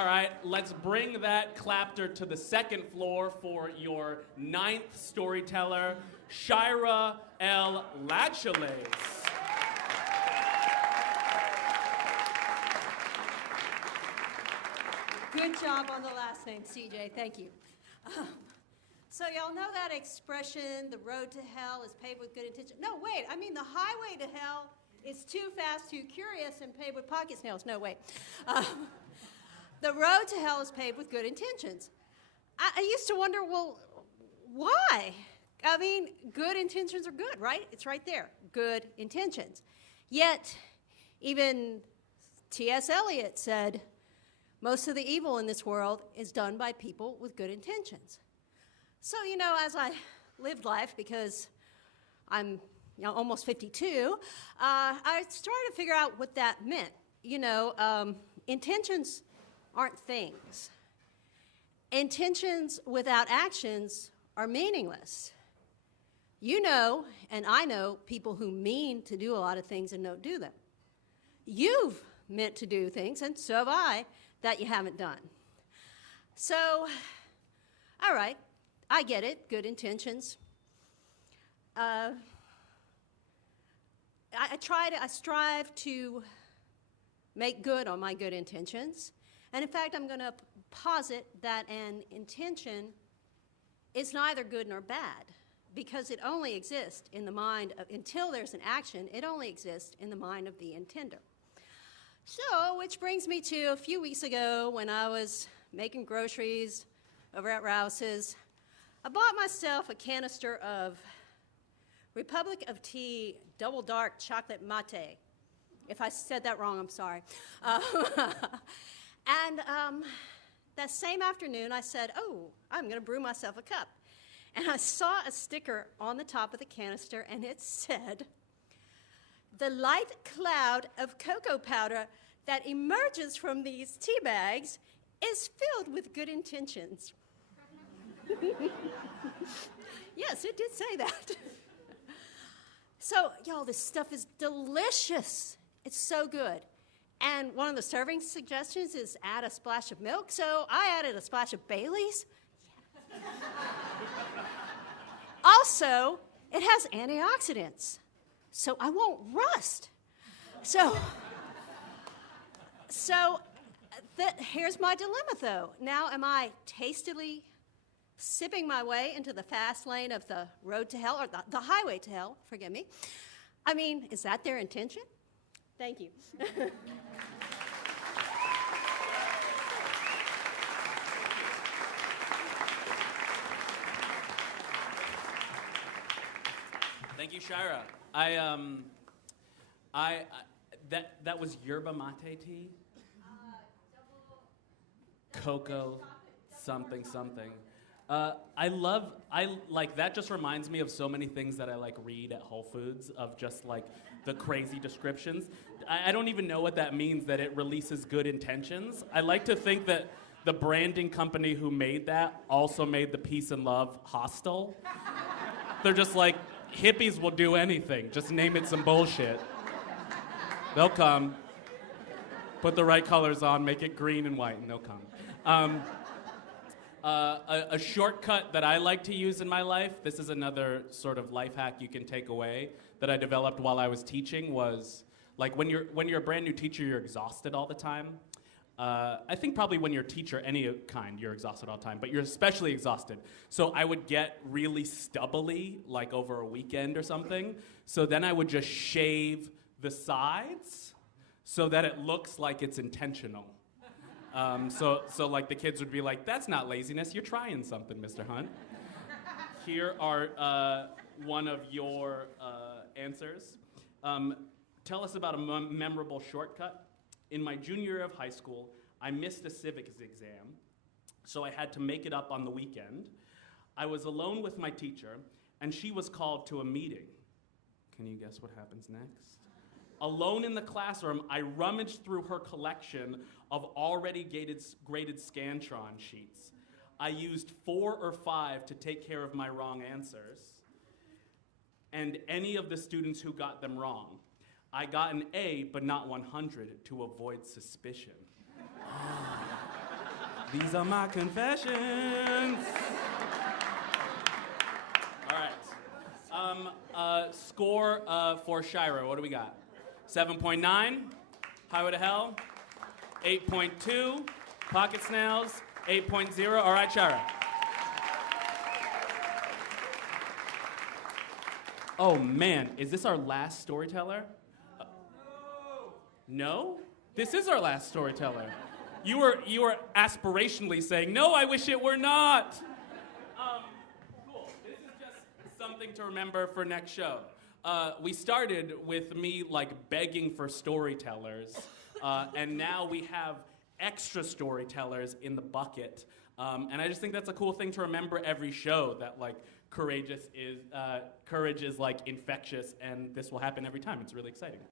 All right, let's bring that clapter to the second floor for your ninth storyteller, Shira L. Lacheles. Good job on the last name, CJ. Thank you. So y'all know that expression, the road to hell is paved with good intentions? No, wait, I mean the highway to hell is too fast, too curious, and paved with pocket snails. No, wait. The road to hell is paved with good intentions. I used to wonder, well, why? I mean, good intentions are good, right? It's right there, good intentions. Yet, even T.S. Eliot said, most of the evil in this world is done by people with good intentions. So, as I lived life, because I'm almost 52, I started to figure out what that meant. Intentions aren't things. Intentions without actions are meaningless. You know, and I know, people who mean to do a lot of things and don't do them. You've meant to do things, and so have I, that you haven't done. So, all right, I get it, good intentions. I strive to make good on my good intentions. And in fact, I'm going to posit that an intention is neither good nor bad, because it only exists in the mind of, until there's an action, it only exists in the mind of the intender. So, which brings me to a few weeks ago when I was making groceries over at Rouse's. I bought myself a canister of Republic of Tea Double Dark Chocolate Mate. If I said that wrong, I'm sorry. And that same afternoon, I said, I'm going to brew myself a cup. And I saw a sticker on the top of the canister, and it said, "The light cloud of cocoa powder that emerges from these tea bags is filled with good intentions." Yes, it did say that. So, y'all, this stuff is delicious. It's so good. And one of the serving suggestions is add a splash of milk, so I added a splash of Bailey's. Also, it has antioxidants, so I won't rust. Here's my dilemma, though. Now, am I tastily sipping my way into the fast lane of the road to hell, or the highway to hell, forgive me? I mean, is that their intention? Thank you. Thank you, Shira. That was yerba mate tea? Cocoa, something. That just reminds me of so many things that I read at Whole Foods of just the crazy descriptions. I don't even know what that means, that it releases good intentions. I like to think that the branding company who made that also made the Peace and Love Hostel. They're just hippies will do anything. Just name it some bullshit. They'll come. Put the right colors on, make it green and white, and they'll come. A shortcut that I like to use in my life, this is another sort of life hack you can take away that I developed while I was teaching, was when you're a brand new teacher, you're exhausted all the time. I think probably when you're a teacher, any kind, you're exhausted all the time, but you're especially exhausted. So I would get really stubbly, over a weekend or something. So then I would just shave the sides so that it looks like it's intentional. So the kids would be like, "That's not laziness, you're trying something, Mr. Hunt." Here are one of your answers. Tell us about a memorable shortcut. In my junior year of high school, I missed a civics exam, so I had to make it up on the weekend. I was alone with my teacher, and she was called to a meeting. Can you guess what happens next? Alone in the classroom, I rummaged through her collection of already graded Scantron sheets. I used 4 or 5 to take care of my wrong answers, and any of the students who got them wrong. I got an A, but not 100, to avoid suspicion. These are my confessions. All right. Score for Shira. What do we got? 7.9. Highway to Hell. 8.2. Pocket Snails. 8.0. All right, Shira. Oh man, is this our last storyteller? No? This is our last storyteller. You were aspirationally saying, no, I wish it were not. Cool. This is just something to remember for next show. We started with me like begging for storytellers, and now we have extra storytellers in the bucket. And I just think that's a cool thing to remember every show, that like courage is like infectious, and this will happen every time. It's really exciting.